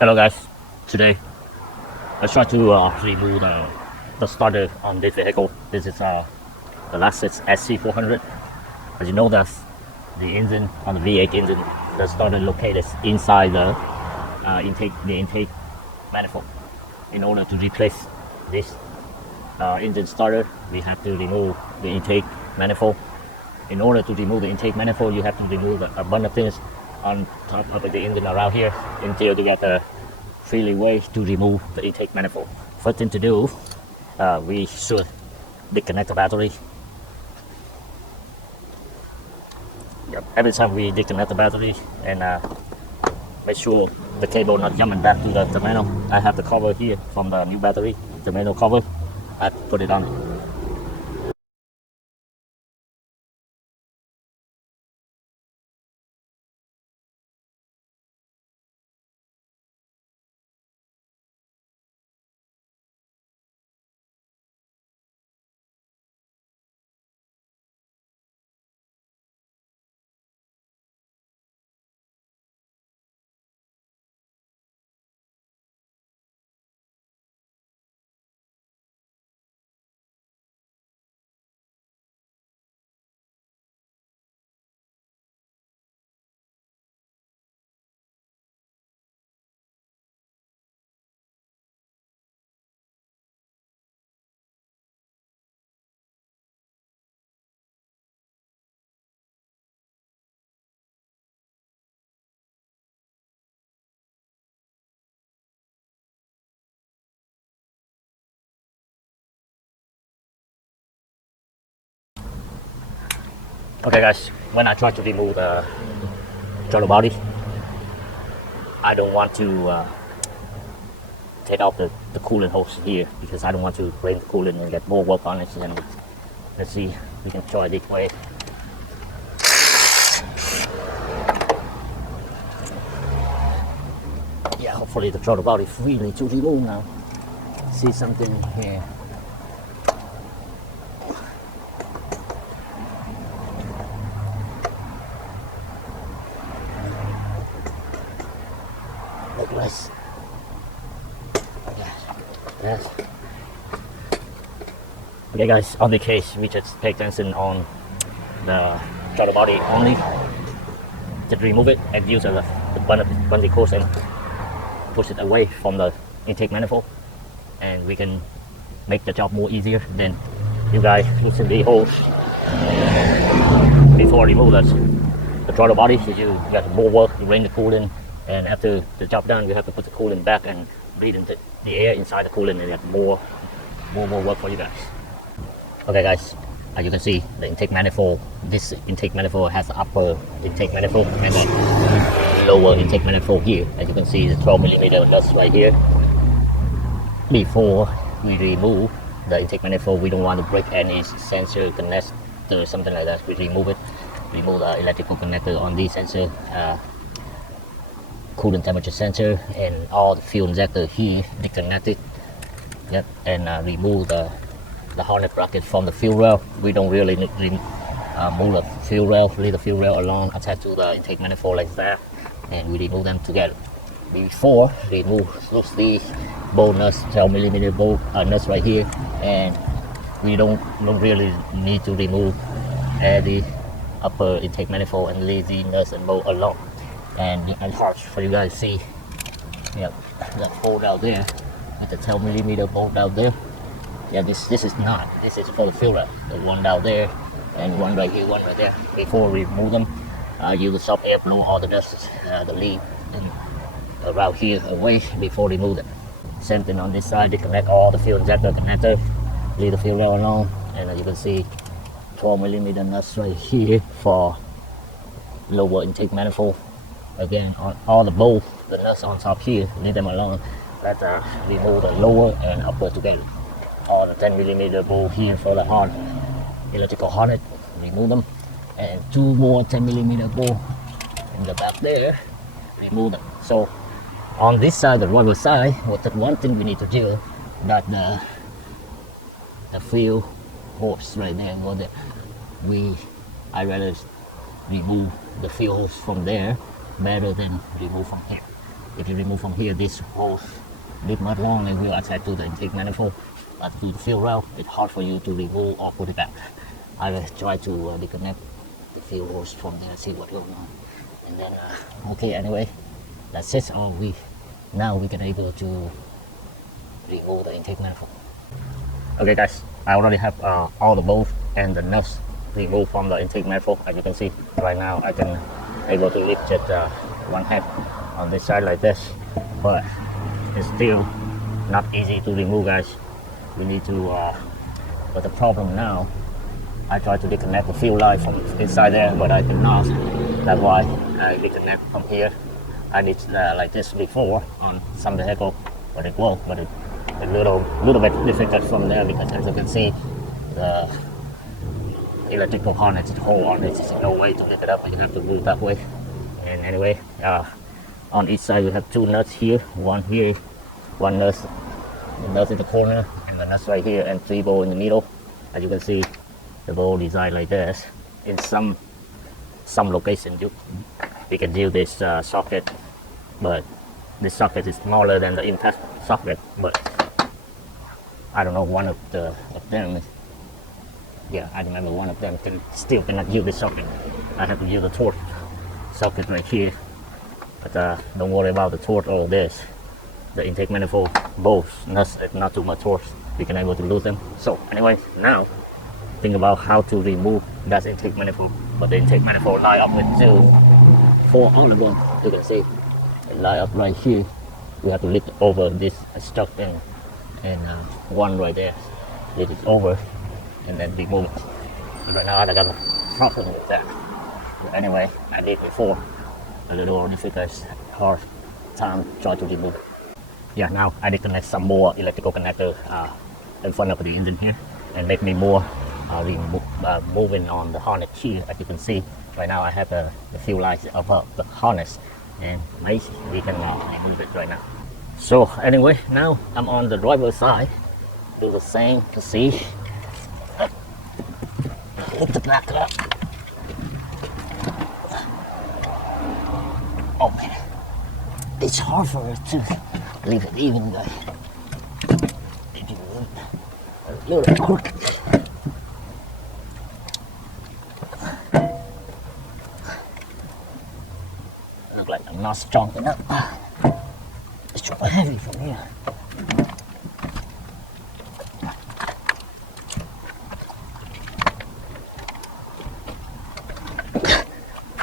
Hello guys, today let's try to remove the starter on this vehicle. This is the Lexus SC400. As you know, that's the engine on the V8 engine. The starter located inside the intake manifold. In order to replace this engine starter, we have to remove the intake manifold. In order to remove the intake manifold, you have to remove a bunch of things on top of the engine around here until you get the freely way to remove the intake manifold. First thing to do, we should disconnect the battery. Yep. Every time we disconnect the battery and make sure the cable not jumping back to the terminal. I have the cover here from the new battery, terminal cover. I put it on. Okay guys, when I try to remove the throttle body, I don't want to take out the coolant hose here because I don't want to drain the coolant and get more work on it. And let's see, we can try this way. Yeah, hopefully the throttle body is really to remove now. See something here. Look nice. Yes. Okay guys, on the case we just pay attention on the throttle body only. Just remove it and use the bungee cord and push it away from the intake manifold, and we can make the job more easier. Then you guys loosen the hose before remove the throttle body. You got more work, you drain the coolant, and after the job done, you have to put the coolant back and breathe into the air inside the coolant, and you have more work for you guys. Okay guys, as you can see, the intake manifold, this intake manifold has the upper intake manifold and then lower intake manifold here. As you can see, the 12mm nuts right here. Before we remove the intake manifold, we don't want to break any sensor connector, something like that. We remove it, remove the electrical connector on this sensor, coolant temperature sensor, and all the fuel injector here disconnected. Yep, and remove the harness bracket from the fuel rail. We don't really need move the fuel rail, leave the fuel rail alone, attached to the intake manifold like that, and we remove them together. Before remove these bolt nuts, 12mm bolt nuts right here, and we don't really need to remove the upper intake manifold and leave the nuts and bolt alone. And hard for you guys to see. Yep, that bolt out there, with the 12mm bolt out there. Yeah, this is not. This is for the fuel rail. The one down there, and one right here, one right there. Before we remove them, use the soft air blow all the dust, the leaf, and around here away before remove them. Same thing on this side. Disconnect all the fuel injector connector. Leave the fuel rail alone, and as you can see, 12mm nuts right here for lower intake manifold. Again, on all the bolts, the nuts on top here, leave them alone. Let's remove the lower and upper together. All the 10mm bolt here for the hard electrical harness, remove them, and two more 10mm bolt in the back there, remove them. So on this side, the driver side, what the one thing we need to do, that the fuel hose right there, I rather remove the fuel hose from there better than remove from here. if you remove from here, this hose bit much long and will attach to the intake manifold, but to the fuel rail, it's hard for you to remove or put it back. I will try to disconnect the fuel hose from there, see what's going on, and then okay, anyway, that's it. Now we can able to remove the intake manifold. Okay guys, I already have all the bolts and the nuts removed from the intake manifold. As you can see right now, I can able to lift just one hand on this side like this, but it's still not easy to remove, guys. We need to but the problem now, I try to disconnect the fuel line from inside there, but I cannot. That's why I disconnect from here. I did like this before on some vehicle, but it worked, but it's a little bit difficult from there, because as you can see, the electrical harness is hold on it. There's no way to lift it up, but you have to move that way. And anyway, on each side we have two nuts here, one here, one nut, the nut in the corner, and the nuts right here, and 3 bolts in the middle. As you can see, the bolt designed like this. In some location, we can use this socket, but this socket is smaller than the impact socket. But I don't know, one of them. Yeah, I remember one of them still cannot use this socket. I have to use the torque socket right here. But don't worry about the torque or this. The intake manifold bolts, nuts, not too much torque. We can able to lose them. So anyway, now think about how to remove that intake manifold. But the intake manifold line up with 4 other ones. You can see it line up right here. We have to lift over this stuck in, and one right there. Lift it over and then remove it. But right now I got a problem with that. But anyway, I did before. A little difficult, hard time try to remove it. Yeah, now I disconnect some more electrical connector in front of the engine here, and make me more moving on the harness here. As you can see, right now I have the fuel lines above the harness, and maybe we can remove it right now. So anyway, now I'm on the driver's side. Do the same to see. Lift the back up. Okay, it's hard for us to leave it even, guys. If you want a little quick. Look like I'm not strong enough. It's too heavy from here.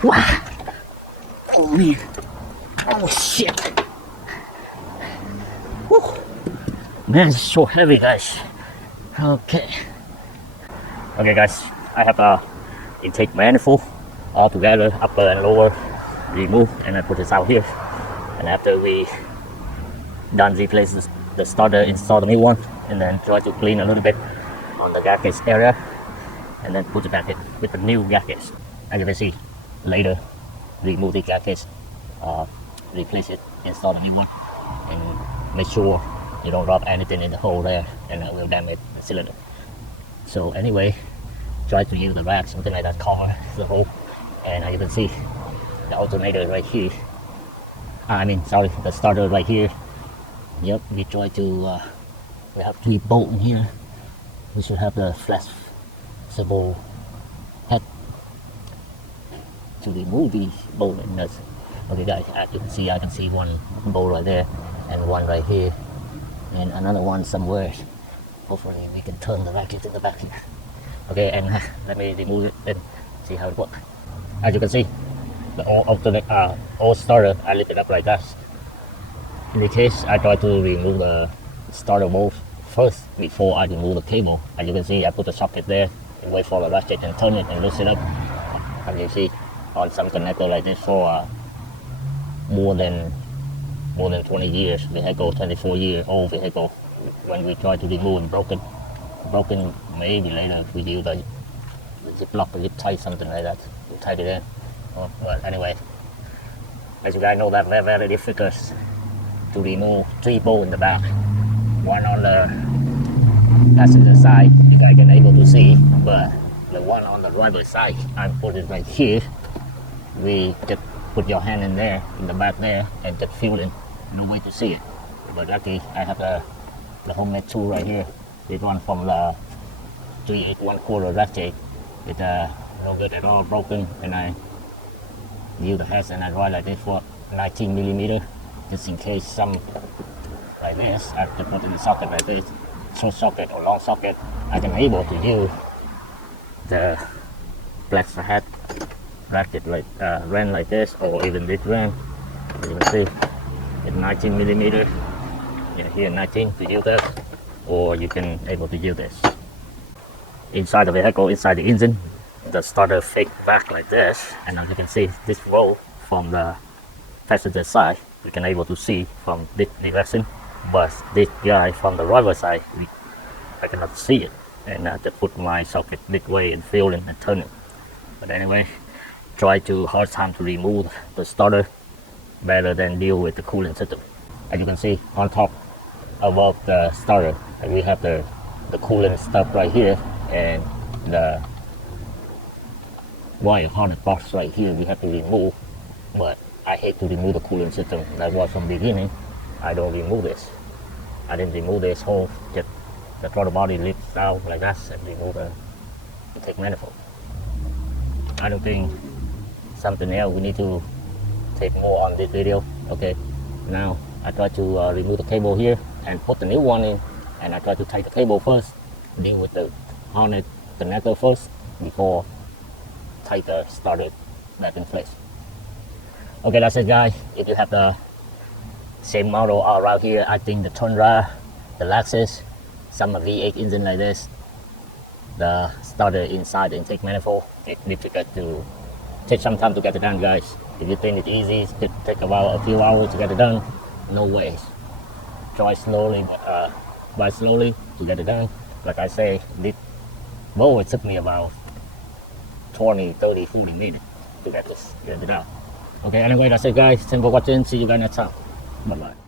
Wow. Oh man. Oh shit. Whew. Man, it's so heavy, guys. Okay. Okay, guys. I have a intake manifold all together, upper and lower, remove, and I put it out here. And after we done replace the starter, install the new one, and then try to clean a little bit on the gasket area, and then put it back in with the new gaskets. As you can see, later remove the gaskets, replace it, install the new one, and make sure you don't rub anything in the hole there, and it will damage the cylinder. So anyway, try to use the rag, something like that, cover the hole. And as you can see, the alternator right here, the starter right here. Yep, we try to we have 3 bolts in here. We should have the flexible head to remove these bolt and nuts. Okay guys, as you can see, I can see one bolt right there, and one right here, and another one somewhere. Hopefully we can turn the racket in the back here. Okay, and let me remove it and see how it works. As you can see, the old starter, I lift it up like that. In this case, I try to remove the starter bolt first before I remove the cable. As you can see, I put the socket there and wait for the ratchet and turn it and loosen it up. As you see, on some connector like this for more than 20 years vehicle, 24-year-old vehicle. When we try to remove and broken, maybe later we use the ziplock or zip tie, something like that. We tied it in. But anyway, as you guys know, that very difficult to remove 3 bolts in the back. One on the passenger side, you guys can able to see, but the one on the driver's side, I put it right here. We just put your hand in there, in the back there, and just feel it no way to see it. But luckily I have the homemade tool right here. This one from the 3/8 1/4 ratchet. It's no good at all, broken, and I use the head and I ride like this for 19 millimeter, just in case some like this. I have to put in the socket like this, short socket or long socket. I can able to use the flex head ratchet like ran like this, or even this ran. You can see it's 19 millimeter. Here 19 to use that, or you can able to use this. Inside the vehicle, inside the engine, the starter fake back like this, and as you can see, this roll from the passenger side, we can able to see from this direction, but this guy from the driver side, I cannot see it, and I have to put my socket this way and feel it and turn it. But anyway, try to hard time to remove the starter better than deal with the cooling system. As you can see on top above the starter, we have the coolant stuff right here, and the wire harness box right here we have to remove. But I hate to remove the coolant system. That's why from the beginning I don't remove this. I didn't remove this whole, just the throttle body lifts out like that and remove the intake manifold. I don't think something else we need to take more on this video. Okay, now I try to remove the cable here and put the new one in, and I try to take the cable first, deal with the harness connector first before take the starter back in place. Okay, that's it guys. If you have the same model around here, I think the Tundra, the Lexus, some V8 engine like this, the starter inside the intake manifold, it's difficult to take some time to get it done guys. If you think it's easy, it take about a few hours to get it done, no way. Try slowly, but slowly to get it done. Like I say, this bowl, it took me about 20, 30, 40 minutes to get it out. Okay, anyway, that's it guys. Thanks for watching. See you guys next time. Bye bye.